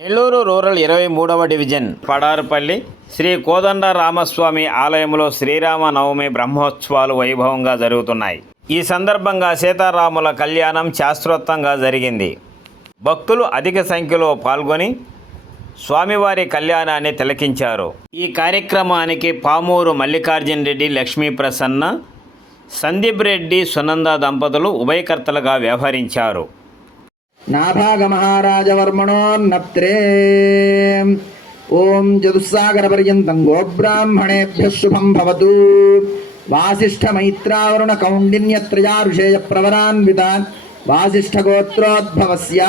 Nellore rural ఇరవై మూడవ division. Padarupalli Sri Kodanda Ramaswamy ఆలయంలో శ్రీరామ నవమి బ్రహ్మోత్సవాలు వైభవంగా జరుగుతున్నాయి. ఈ సందర్భంగా సీతారాముల కళ్యాణం శాస్త్రోత్తంగా జరిగింది. భక్తులు అధిక సంఖ్యలో పాల్గొని స్వామివారి కళ్యాణాన్ని తిలకించారు. ఈ కార్యక్రమానికి పామూరు మల్లికార్జున్ రెడ్డి లక్ష్మీ ప్రసన్న సందీప్ రెడ్డి సునంద దంపతులు ఉభయకర్తలుగా వ్యవహరించారు. నాభాగమహారాజవర్మణోన్నప్త్రే ఓం చతుస్సాగరపర్యంతం గోబ్రాహ్మణేభ్య శుభం భవతు. వాసిష్ఠమైత్రావరుణ కౌండిన్యత్రయారుషేయ ప్రవరాన్వితాన్ వాసిష్ఠగోత్రోద్భవస్య.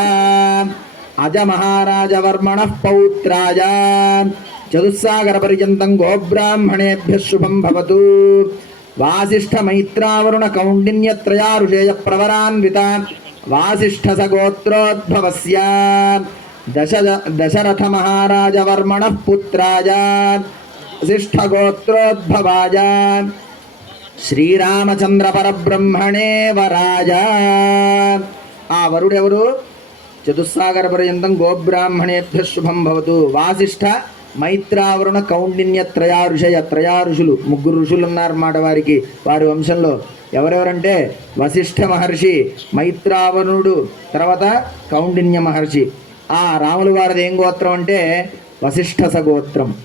అజమహారాజవర్మణ పౌత్రాయ. చతుస్సాగరపర్యంతం గోబ్రాహ్మణేభ్య శుభం వాసిష్ఠ సగోత్రోద్భవ కౌండిన్యత్రయారుషేయ ప్రవరాన్వితాన్ వాసిష్ఠసగోత్రోద్భవస్య దశ దశరథమహారాజవర్మణ పుత్రాయ శ్రీరామచంద్ర పరబ్రహ్మణే ఆ వరుడెవరు చతుస్సాగర పర్యంతం గోబ్రాహ్మణేభ్య శుభం భవతు వాసిష్ఠ మైత్రావరుణ కౌండిన్య త్రయా ఋషయ త్రయా ఋషులు ముగ్గురు ఋషులు ఉన్నారన్నమాట వారికి వారి వంశంలో ఎవరెవరంటే వశిష్ఠ మహర్షి మైత్రావరుణుడు తర్వాత కౌండిన్య మహర్షి. ఆ రాములు వారిది ఏం గోత్రం అంటే వశిష్ఠ సగోత్రం.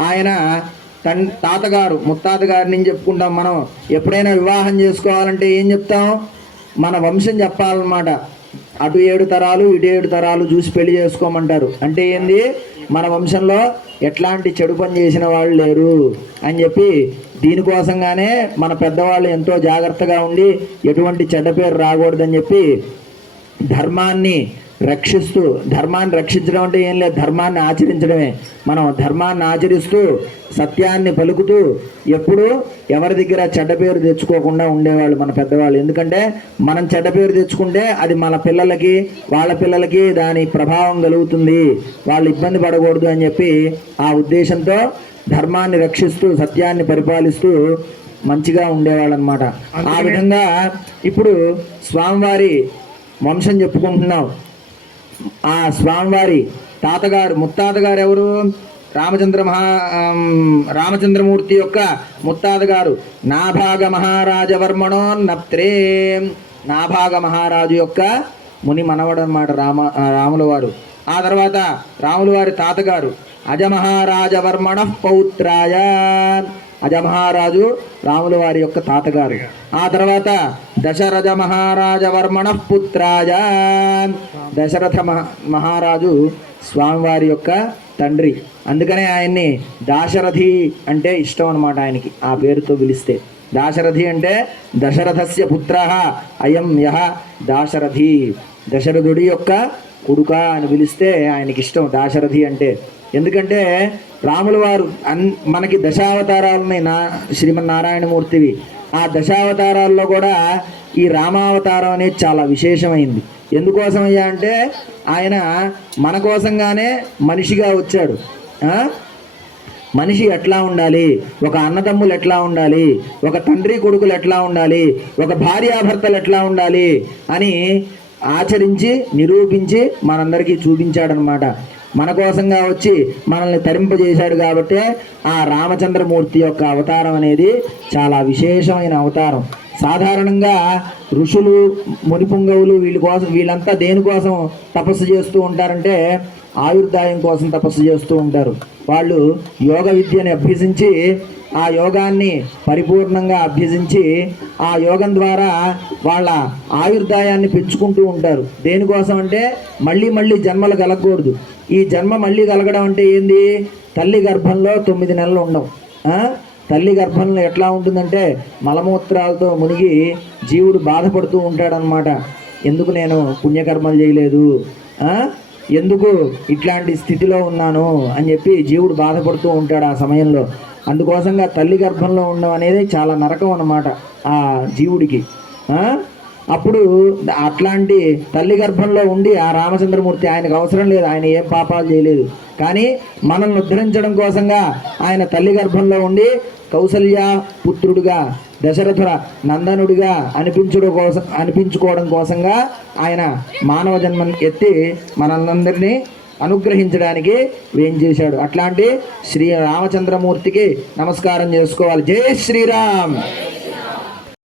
ఆయన తన్ తాతగారు ముత్తాతగారిని చెప్పుకుంటాం మనం? ఎప్పుడైనా వివాహం చేసుకోవాలంటే ఏం చెప్తాం? మన వంశం చెప్పాలన్నమాట. అటు ఏడు తరాలు ఇటు ఏడు తరాలు చూసి పెళ్ళి చేసుకోమంటారు. అంటే ఏంది? మన వంశంలో ఎట్లాంటి చెడు పని చేసిన వాళ్ళు లేరు అని చెప్పి దీనికోసంగానే మన పెద్దవాళ్ళు ఎంతో జాగ్రత్తగా ఉండి ఎటువంటి చెడ్డ పేరు రాకూడదని చెప్పి ధర్మాన్ని రక్షిస్తూ ధర్మాన్ని రక్షించడం అంటే ఏం లేదు ధర్మాన్ని ఆచరించడమే. మనం ధర్మాన్ని ఆచరిస్తూ సత్యాన్ని పలుకుతూ ఎప్పుడూ ఎవరి దగ్గర చెడ్డ పేరు తెచ్చుకోకుండా ఉండేవాళ్ళు మన పెద్దవాళ్ళు. ఎందుకంటే మనం చెడ్డ పేరు తెచ్చుకుంటే అది మన పిల్లలకి వాళ్ళ పిల్లలకి దాని ప్రభావం కలుగుతుంది. వాళ్ళు ఇబ్బంది పడకూడదు అని చెప్పి ఆ ఉద్దేశంతో ధర్మాన్ని రక్షిస్తూ సత్యాన్ని పరిపాలిస్తూ మంచిగా ఉండేవాళ్ళు అనమాట ఆ విధంగా ఇప్పుడు స్వామివారి వంశం చెప్పుకుంటున్నాం. ఆ స్వామివారి తాతగారు ముత్తాతగారు ఎవరు? రామచంద్ర మహా రామచంద్రమూర్తి యొక్క ముత్తాతగారు నాభాగ మహారాజవర్మణో నప్త్రే నాభాగ మహారాజు యొక్క ముని మనవడు అనమాట రామ ఆ, రాముల వారు ఆ తర్వాత రాములు వారి తాతగారు అజమహారాజవర్మణ పౌత్రాయ. అజమహారాజు రాముల వారి యొక్క తాతగారు. ఆ తర్వాత దశరథ మహారాజవర్మణ పుత్రాయ. దశరథ మహారాజు స్వామివారి యొక్క తండ్రి. అందుకనే ఆయన్ని దాశరథి అంటే ఇష్టం అనమాట ఆయనకి ఆ పేరుతో పిలిస్తే. దాశరథి అంటే దశరథస్య పుత్ర అయం యహ దాశరథి. దశరథుడి యొక్క కొడుకా అని పిలిస్తే ఆయనకి ఇష్టం దాశరథి అంటే. ఎందుకంటే రాముల వారు అన్ మనకి దశావతారాలున్నాయి నా శ్రీమన్నారాయణమూర్తివి. ఆ దశావతారాల్లో కూడా ఈ రామావతారం అనేది చాలా విశేషమైంది. ఎందుకోసం అయ్యా అంటే ఆయన మన కోసంగానే మనిషిగా వచ్చాడు. మనిషి ఎట్లా ఉండాలి? ఒక అన్నదమ్ములు ఎట్లా ఉండాలి? ఒక తండ్రి కొడుకులు ఎట్లా ఉండాలి? ఒక భార్యాభర్తలు ఎట్లా ఉండాలి? అని ఆచరించి నిరూపించి మనందరికీ చూపించాడనమాట. మన కోసంగా వచ్చి మనల్ని తరింపజేశాడు కాబట్టి ఆ రామచంద్రమూర్తి యొక్క అవతారం అనేది చాలా విశేషమైన అవతారం. సాధారణంగా ఋషులు మునిపుంగవులు వీళ్ళ కోసం వీళ్ళంతా దేనికోసం తపస్సు చేస్తూ ఉంటారంటే ఆయుర్దాయం కోసం తపస్సు చేస్తూ ఉంటారు. వాళ్ళు యోగ విద్యని అభ్యసించి ఆ యోగాన్ని పరిపూర్ణంగా అభ్యసించి ఆ యోగం ద్వారా వాళ్ళ ఆయుర్దాయాన్ని పెంచుకుంటూ ఉంటారు. దేనికోసం అంటే మళ్ళీ మళ్ళీ జన్మలు కలగకూడదు. ఈ జన్మ మళ్ళీ కలగడం అంటే ఏంది? తల్లి గర్భంలో తొమ్మిది నెలలు ఉండవు తల్లి గర్భంలో ఎట్లా ఉంటుందంటే మలమూత్రాలతో మునిగి జీవుడు బాధపడుతూ ఉంటాడనమాట ఎందుకు నేను పుణ్యకర్మలు చేయలేదు? ఎందుకు ఇట్లాంటి స్థితిలో ఉన్నాను? అని చెప్పి జీవుడు బాధపడుతూ ఉంటాడు ఆ సమయంలో. అందుకోసంగా తల్లి గర్భంలో ఉండడం అనేది చాలా నరకం అన్నమాట ఆ జీవుడికి. అప్పుడు అట్లాంటి తల్లి గర్భంలో ఉండి ఆ రామచంద్రమూర్తి ఆయనకు అవసరం లేదు ఆయన ఏం పాపాలు చేయలేదు. కానీ మనల్ని ఉద్ధరించడం కోసంగా ఆయన తల్లి గర్భంలో ఉండి కౌసల్య పుత్రుడుగా దశరథుల నందనుడిగా అనిపించడం కోసం అనిపించుకోవడం కోసంగా ఆయన మానవ జన్మను ఎత్తి మనందరినీ అనుగ్రహించడానికి ఏం చేశాడు. అట్లాంటి శ్రీ రామచంద్రమూర్తికి నమస్కారం చేసుకోవాలి. జై శ్రీరామ్.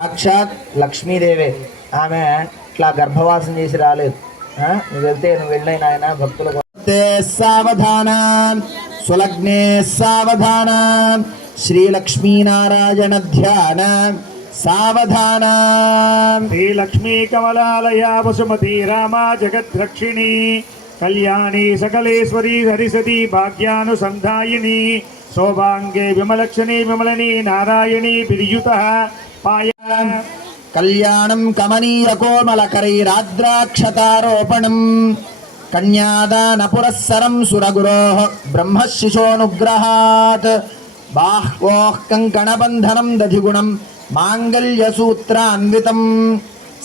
సాక్షాత్ లక్ష్మీదేవే. ఆమె ఇట్లా గర్భవాసం చేసి రాలేదు. నువ్వు వెళ్తే నువ్వు వెళ్ళిన ఆయన భక్తుల సావధాన. సులగ్నే సావధాన. శ్రీలక్ష్మీనారాయణ ధ్యాన సావధాన. శ్రీలక్ష్మీ కమలాలయ వసుమతి రామా జగద్రక్షిణీ. కళ్యాణి సకలేశ్వరి హరిసతి భాగ్యానుసంధాయిని శోభాంగే విమలక్షణి విమలని నారాయణి బిర్యుత పాయ కళ్యాణం కమనీయ కోమలకరైరాద్రాక్షతారోపణం కన్యాదాన పురస్సరం సురగురో బ్రహ్మశిశోనుగ్రహాత్ బాహ్వోః కంకణబంధనం దధిగుణం మాంగళ్యసూత్రాన్వితం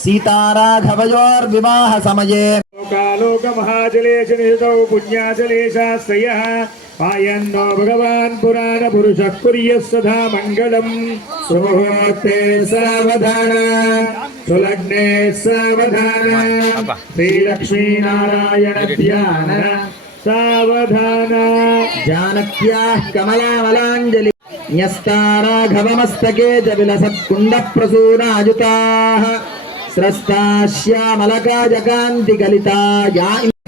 సీతారాఘవయోర్వివాహ సమయే లోకాలోక మహాజలేశ నిహితౌ పుణ్యాచలేశాశ్రయ పాయన్నో భగవాన్ పురాణ పురుష కుర్య సదా మంగళం. సుముహూర్తే సావధాన. సులగ్నే సావధాన. శ్రీలక్ష్మీనారాయణ ధ్యాన సావధాన. జానక్యాः కమలామలాంజలి. న్యస్తారాఘవమస్తకే చ విలసత్కుండప్రసూనాయుతాः స్రస్తా శ్యామలకాజకాంతికలితా జగాంతి మనం యా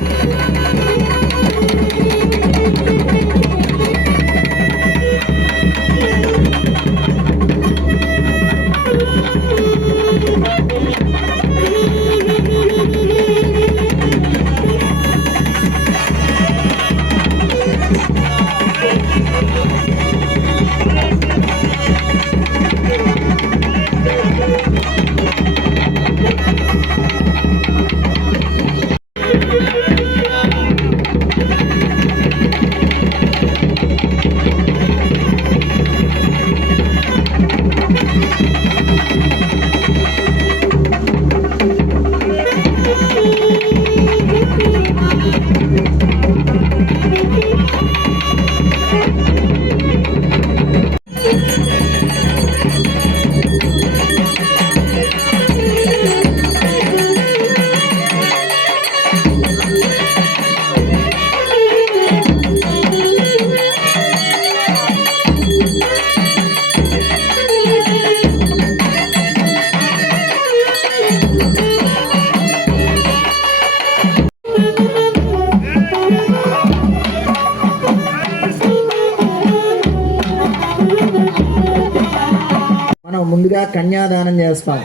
కన్యాదానం చేస్తాం.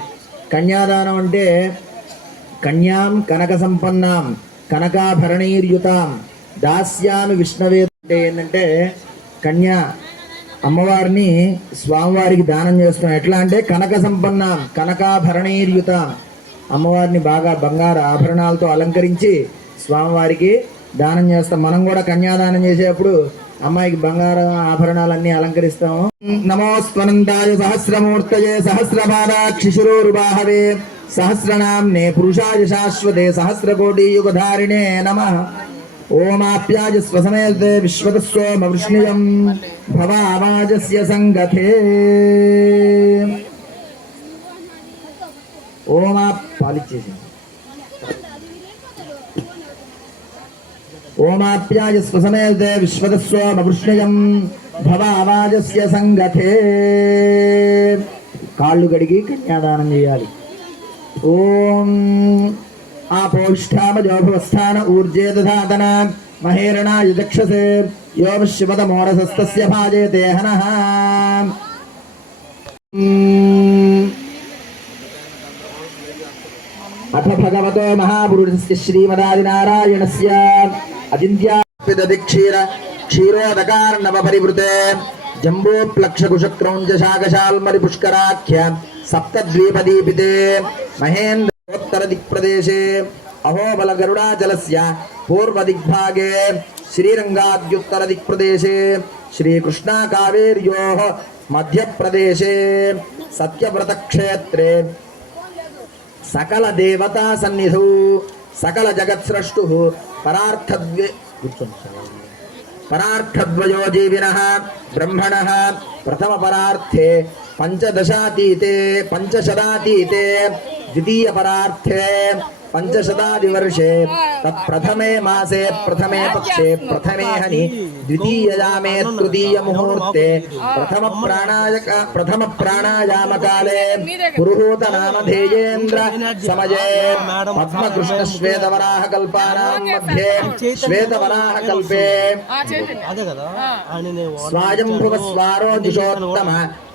కన్యాదానం అంటే కన్యాం కనక సంపన్నాం కనకాభరణీర్యుతాం దాస్యామి విష్ణవే అంటే ఏంటంటే కన్యా అమ్మవారిని స్వామివారికి దానం చేస్తాం ఎట్లా అంటే కనక సంపన్నాం కనకాభరణీర్యుతాం. అమ్మవారిని బాగా బంగారు ఆభరణాలతో అలంకరించి స్వామివారికి దానం చేస్తాం. మనం కూడా కన్యాదానం చేసేటప్పుడు అమ్మాయికి బంగారం ఆభరణాలన్నీ అలంకరిస్తాము. నమోస్వనందాయ సహస్రమూర్తయే సహస్రపాదాక్షిశిరోరుబాహవే సహస్రనామ్నే పురుషాయ శాశ్వతే సహస్రకోటి యుగధారిణే నమ. ఓమాప్యాజ స్వసమేతే విశ్వతస్సోమ వృష్ణియం భవామాజస్య సంగతే. ఓమా పాలిచ్చేసింది ఓమాప్యాయ స్వసమేతే విశ్వతస్వమృష్ణయం భవావాజస్య సంగతే. కాళ్ళు కడిగి కన్యాదానం చేయాలి. ఓం ఆ ఆపోష్ఠామజోభవస్థాన ఊర్జే దధాతన మహేరణ యుజక్షసే యోమ శివతమోరసస్తస్య భాజయతే హనః. అథ భగవతో మహాపురుషస్య శ్రీమదాదినారాయణస్య. अचिन्त्यापिदधिक्षीर क्षीरोदकारण्यवपरिवृते जम्बोप्लक्षकुशक्रौञ्जशाकशाल्मरिपुष्कराख्य सप्तद्वीपदीपिते महेन्द्रोत्तरदिक्प्रदेशे अहोबलगरुडाचलस्य पूर्वदिग्भागे श्रीरङ्गाद्युत्तरदिक्प्रदेशे श्रीकृष्णाकावेर्योः मध्यप्रदेशे सत्यव्रतक्षेत्रे सकलदेवतासन्निधौ పూర్వదిగ్భాగే శ్రీరంగాద్యుత్తర దిక్ప్రదేశే శ్రీకృష్ణా కావేర్యోः మధ్యప్రదేశే సత్యవ్రతక్షేత్రే సకల దేవతా సన్నిధౌ సకల జగత్స్రష్టు పరార్థద్వే పరార్థద్వయో జీవిన బ్రహ్మణ ప్రథమ పరార్థే పంచదశాతీతే పంచశదాతీతే ద్వితీయ పరార్థే पञ्चशतादिवर्षे तत्प्रथमे मासे प्रथमे पक्षे प्रथमे हनि द्वितीययामे तृतीयमुहूर्ते प्रथमप्राणायक प्रथमप्राणायामकाले पुरुहूतनामधेयेन्द्र समये पद्मकृष्णश्वेतवराहकल्पानां मध्ये श्वेतवराहकल्पे स्वायम्भुवस्वारो दिशोत्तमः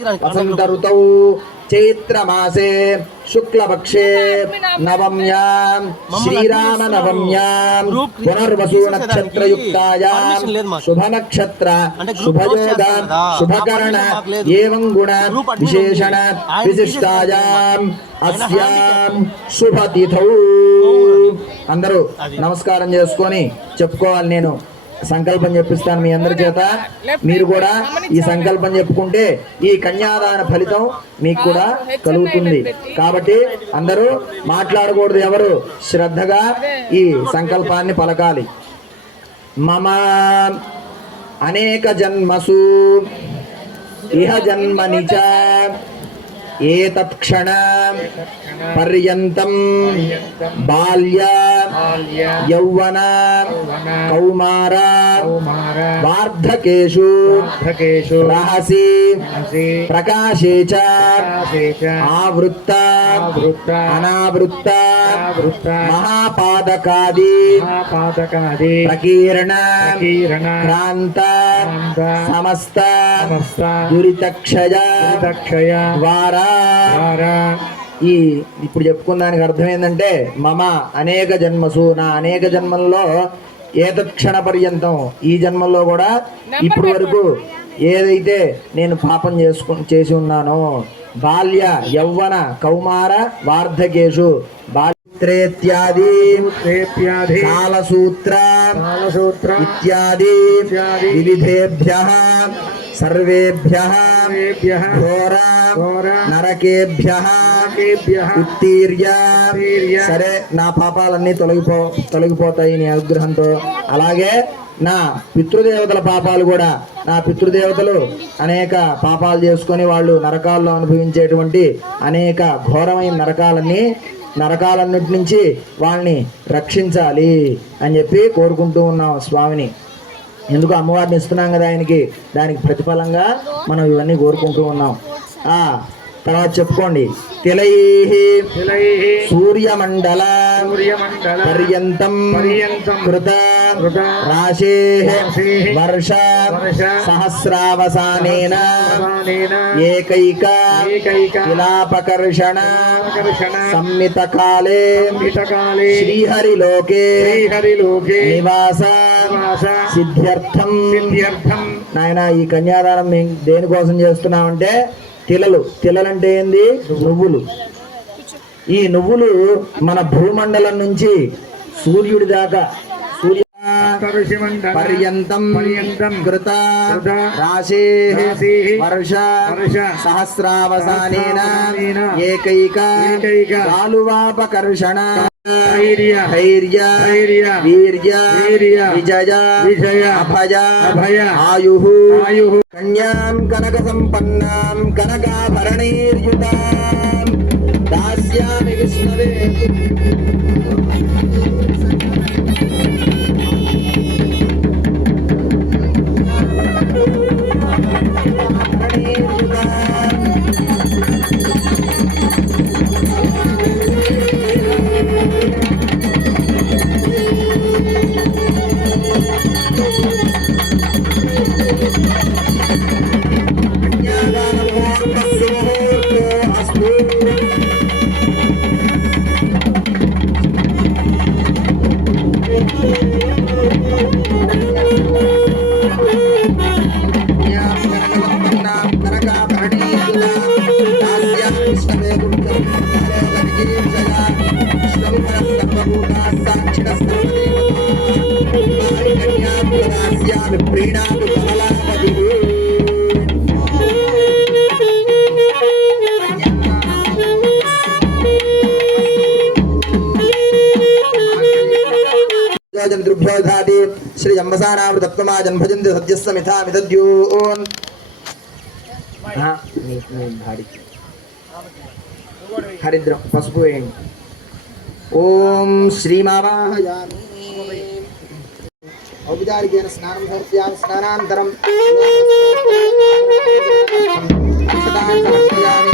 దిశోత్తమ తామసరైవ తజాక్షుసాఖ్యేషు షట్సు మనుష్యతీతేషు సప్తమే వైవస్వదమన్వంతరే తత్రైక సప్తతి మహాయుగానాం సప్త వింశతి తమే గతే అష్టావింశతి మహా వసంత ఋతౌ చైత్రమాసే శుక్లపక్షే నవమ్యాం శ్రీరామ నవమ్యాం పునర్వసు నక్షత్రయుక్తాయాం శుభ నక్షత్ర శుభయోగ శుభకరణ ఏవం గుణ విశేషణ విశిష్టాయాం అస్యాం శుభతిథౌ. అందరూ నమస్కారం చేసుకొని చెప్పుకోవాలి నేను. సంకల్పం చెప్పిస్తాను మీ అందరి చేత. మీరు కూడా ఈ సంకల్పం చెప్పుకుంటే ఈ కన్యాదాన ఫలితం మీకు కూడా కలుగుతుంది. కాబట్టి అందరూ మాట్లాడకూడదు ఎవరు. శ్రద్ధగా ఈ సంకల్పాన్ని పలకాలి. మమ అనేక జన్మసు ఇహ జన్మని చ ఏతత్క్షణ పర్యంతం బాల్య యౌవన కౌమార వార్ధకేషు రహసి ప్రకాశే చ ఆవృత్త అనావృత్త మహాపాదకాది పాతకాది ప్రకీర్ణ కీరణ క్రాంత సమస్త సమస్త దురితక్షయ ద్వారా ఈ ఇప్పుడు చెప్పుకున్న దానికి అర్థం ఏంటంటే మమ అనేక జన్మసు నా అనేక జన్మల్లో ఏతక్షణ పర్యంతం ఈ జన్మల్లో కూడా ఇప్పుడు వరకు ఏదైతే నేను పాపం చేసుకు చేసి ఉన్నానో బాల్య యౌవన కౌమార వార్ధకేషు బాల్యత్రేత్యాది ేత్యాది కాలసూత్ర కాలసూత్ర ఇత్యాది వివిధేభ్య సర్వేభ్య ఘోర నరకేభ్యః ఉత్తీర్య. సరే నా పాపాలన్నీ తొలగిపో తొలగిపోతాయి నీ అనుగ్రహంతో. అలాగే నా పితృదేవతల పాపాలు కూడా నా పితృదేవతలు అనేక పాపాలు చేసుకొని వాళ్ళు నరకాల్లో అనుభవించేటువంటి అనేక ఘోరమైన నరకాలన్నీ నరకాలన్నిటి నుంచి వాళ్ళని రక్షించాలి అని చెప్పి కోరుకుంటూ ఉన్నాం స్వామిని. ఎందుకు అమ్మవారిని ఇస్తున్నాం కదా ఆయనకి? దానికి ప్రతిఫలంగా మనం ఇవన్నీ కోరుకుంటూ ఉన్నాం. తర్వాత చెప్పుకోండి. తిలై సూర్యమండల పర్యంతం కృత రాశే వర్ష సహస్రావసానేన సహస్రావసానేన ఏకైక ఆకర్షణ సంమిత కాలే శ్రీహరిలోకే నివాస సిద్ధ్యర్థం నాయన ఈ కన్యాదానం దేనికోసం చేస్తున్నామంటే తిలలు. తిలలంటే ఏంది? నువ్వులు. ఈ నువ్వులు మన భూమండలం నుంచి సూర్యుడి దాకా పర్యంతం పర్యంతం కృత రాశే వర్ష వర్ష సహస్రావసానేన ఏకైక కాలువాపకర్షణ ధైర్య ధైర్య ధైర్య వీర్య వీర్య విజయ విజయ అభయ అభయ ఆయు ఆయుః కన్యాం కనక సంపన్నాం కనకాభరణైర్యుతాం దాస్యామి అంబసానామృతత్వమాజన్ భజంతి సద్యస్ස మిథా హరిద్రం పసుపు వేయండి ఓం శ్రీమావాహయామి ఔపచారికేన స్నానం సమర్ప్యామి స్నానానంతరం అక్షతాన్ సమర్పయామి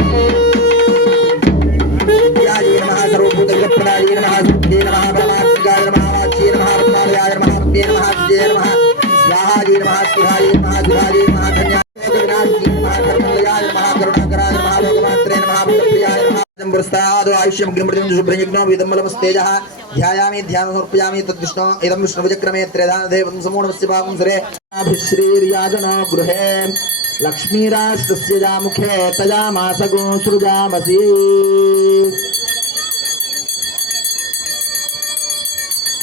విద్యాయే నమః సర్వభూతజగత్ప్రదాయే నమః సుఖే వాచ్యే పద్మే నమః విద్యే నమః స్వాహాయే నమః స్వాహాయే నమః సుధాయే నమః కన్యాయ వినాశికే నమః కర్మలయాయ నమః కరుణాకరాయ నమః లోకమాత్రే నమః పుత్రప్రియాయ నమః పురస్తాదో ఆయుష్యం అగ్నిమృతం శుభ్రయజ్ఞో విదంబలమస్తేజः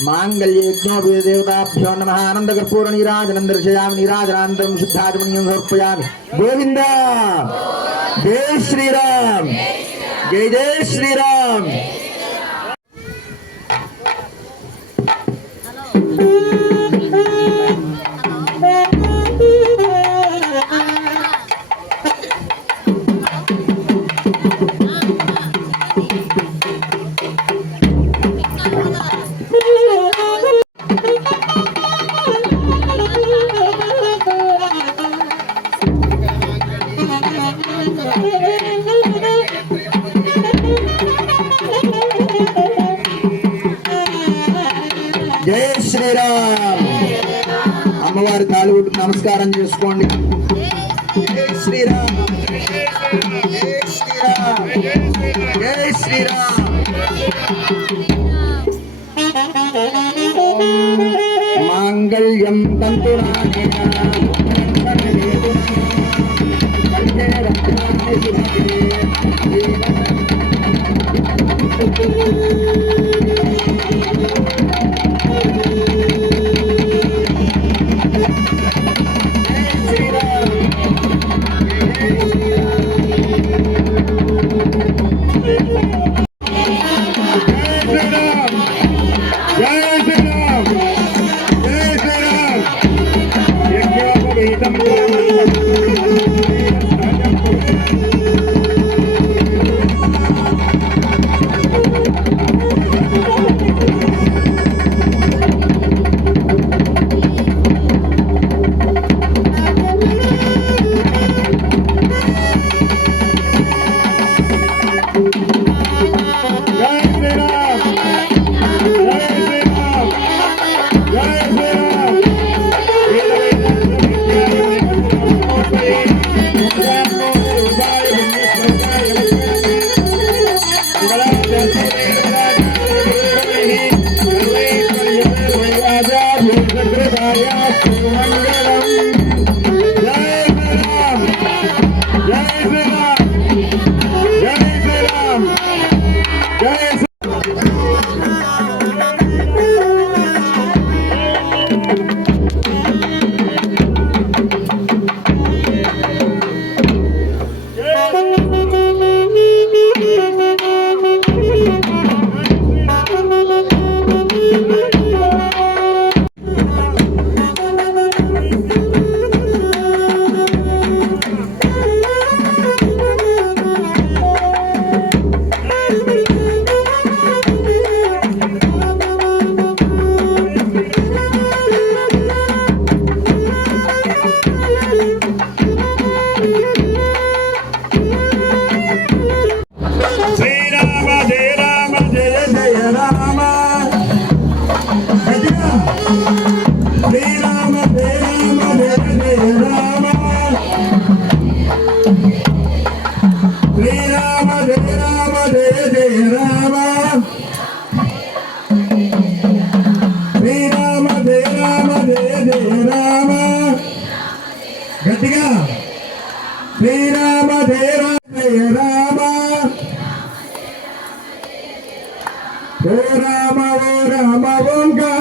മാംഗല്യേജ്ഞോപേദേവതാഭ്യോ നമ. ആനന്ദകർപ്പൂര നീരാജനം ദർശയാമി. നീരാജനാന്തരം ശുദ്ധാചമനീയം സമർപ്പയാമി. ഗോവിന്ദ! ജയ ശ്രീരാം! ജയ ജയ ശ്രീരാം నమస్కారం చేసుకోండి జై శ్రీరామ్ జై శ్రీరామ్ జై శ్రీరామ్ మాంగళ్యం తంతురానేన కంఠే రత్నాని శుభగే గట్టిగా. శ్రీరామ జయ రామ జయ రామ. ఓ రామ ఓ రామ ఓంకార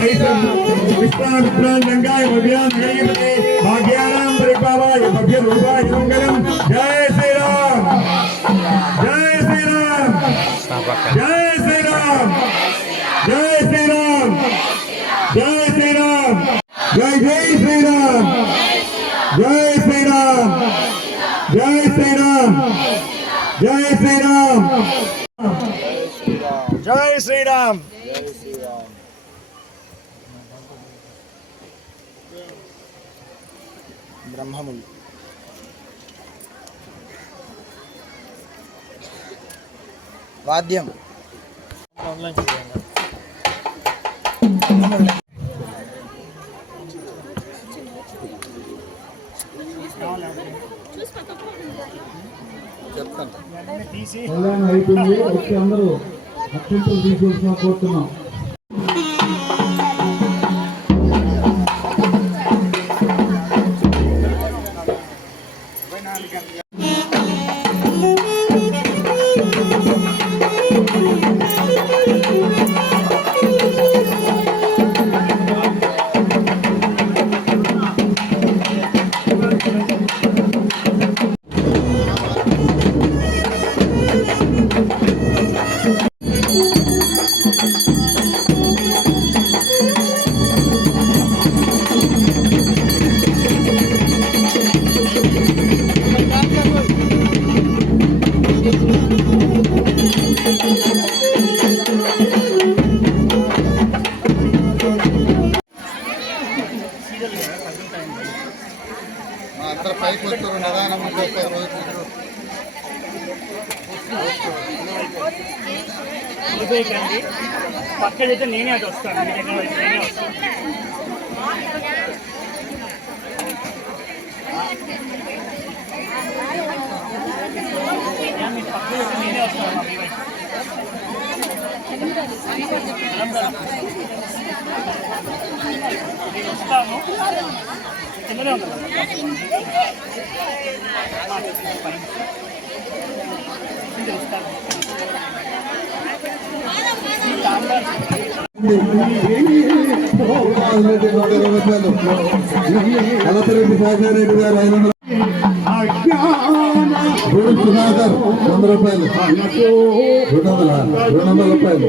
சைத்தம் விஸ்வான் விஸ்வான் கங்காய பவ்யாம் கணபதி பாக்யானாம் பரிபாவாய பவ்ய ரூபாய மங்கலம் ஜெய ஸ்ரீராம் ஜெய ஸ்ரீராம் ஜெய ஸ்ரீராம் ஜெய ஸ்ரீராம் ஜெய ஸ்ரீராம் ஜெய் ஜெய் ஸ்ரீராம் ஜெய் ஸ்ரீராம் ஜெய் ஸ்ரீராம் ஜெய் ஸ்ரீராம் ஜெய் ஸ்ரீராம் ஜெய் ஸ்ரீராம் బ్రహ్మములు. వాద్యం. చెప్తాను అయిపోయింది. వచ్చి అందరూ అత్యంత తీసుకొచ్చినా కోరుతున్నాం. అక్కడ పైకి వస్తారు నిదానం అండి పక్కడైతే నేనే అటు వస్తాను నేనే వస్తాను వస్తాను. కలపరెడ్డి సాగారెడ్డి గారు ఐదు వందల సుధాకర్ వంద రూపాయలు రెండు వందల రెండు వందల రూపాయలు.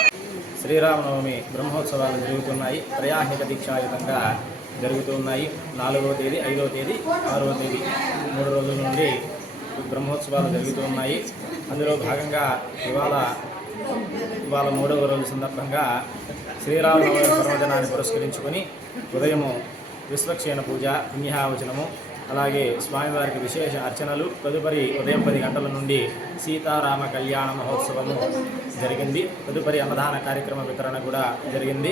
శ్రీరామనవమి బ్రహ్మోత్సవాలు జరుగుతున్నాయి. ప్రయాణిక దీక్షాయుతంగా జరుగుతున్నాయి. నాలుగవ తేదీ ఐదవ తేదీ ఆరవ తేదీ మూడు రోజుల నుండి బ్రహ్మోత్సవాలు జరుగుతున్నాయి. అందులో భాగంగా ఇవాళ ఇవాళ మూడవ రోజు సందర్భంగా శ్రీరామనవమి పర్వదినాన్ని పురస్కరించుకొని ఉదయము విశ్వక్షేణ పూజ పుణ్యావచనము అలాగే స్వామివారికి విశేష అర్చనలు. తదుపరి ఉదయం పది గంటల నుండి సీతారామ కళ్యాణ మహోత్సవము జరిగింది. తదుపరి అన్నదాన కార్యక్రమ వితరణ కూడా జరిగింది.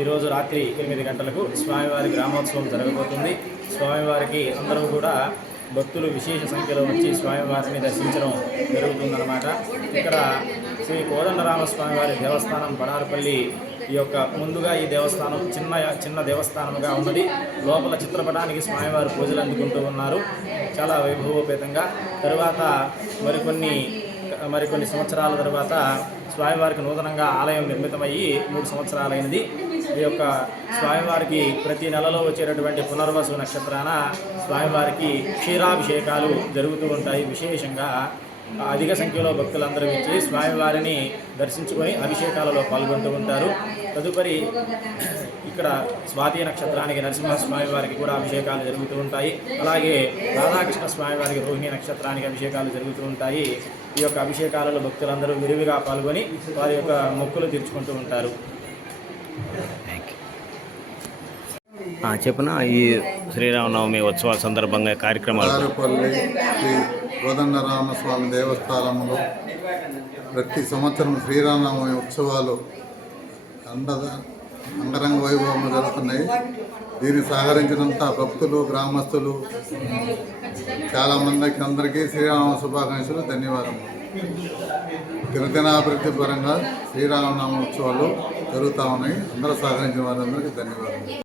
ఈరోజు రాత్రి ఎనిమిది గంటలకు స్వామివారి గ్రామోత్సవం జరగబోతుంది. స్వామివారికి అందరూ కూడా భక్తులు విశేష సంఖ్యలో వచ్చి స్వామివారిని దర్శించడం జరుగుతుందన్నమాట. ఇక్కడ శ్రీ కోదండరామస్వామి వారి దేవస్థానం బడారపల్లి ఈ యొక్క ముందుగా ఈ దేవస్థానం చిన్న చిన్న దేవస్థానంగా ఉన్నది. లోపల చిత్రపటానికి స్వామివారు పూజలు అందుకుంటూ ఉన్నారు. చాలా వైభవోపేతంగా. తరువాత మరికొన్ని మరికొన్ని సంవత్సరాల తర్వాత స్వామివారికి నూతనంగా ఆలయం నిర్మితమయ్యి మూడు సంవత్సరాలైనది. ఈ యొక్క స్వామివారికి ప్రతి నెలలో వచ్చేటటువంటి పునర్వసు నక్షత్రాన స్వామివారికి క్షీరాభిషేకాలు జరుగుతూ ఉంటాయి. విశేషంగా అధిక సంఖ్యలో భక్తులందరూ వచ్చి స్వామివారిని దర్శించుకొని అభిషేకాలలో పాల్గొంటూ ఉంటారు. తదుపరి ఇక్కడ స్వాతి నక్షత్రానికి నరసింహస్వామి వారికి కూడా అభిషేకాలు జరుగుతూ ఉంటాయి. అలాగే రాధాకృష్ణ స్వామి వారికి రోహిణి నక్షత్రానికి అభిషేకాలు జరుగుతూ ఉంటాయి. ఈ యొక్క అభిషేకాలలో భక్తులందరూ విరివిగా పాల్గొని వారి యొక్క మొక్కులు తీర్చుకుంటూ ఉంటారు. ఆ, చెప్పున? ఈ శ్రీరామనవమి ఉత్సవాల సందర్భంగా కార్యక్రమాలు. కోదండరామస్వామి దేవస్థానంలో ప్రతి సంవత్సరం శ్రీరామనవమి ఉత్సవాలు అండద అంగరంగ వైభవంగా జరుగుతున్నాయి. దీన్ని సహకరించినంత భక్తులు గ్రామస్తులు చాలామందికి అందరికీ శ్రీరామ శుభాకాంక్షలు ధన్యవాదములు. దినదినాభివృద్ధి పరంగా శ్రీరామనామ ఉత్సవాలు జరుగుతూ ఉన్నాయి. అందరూ సహకరించిన వారందరికీ ధన్యవాదాలు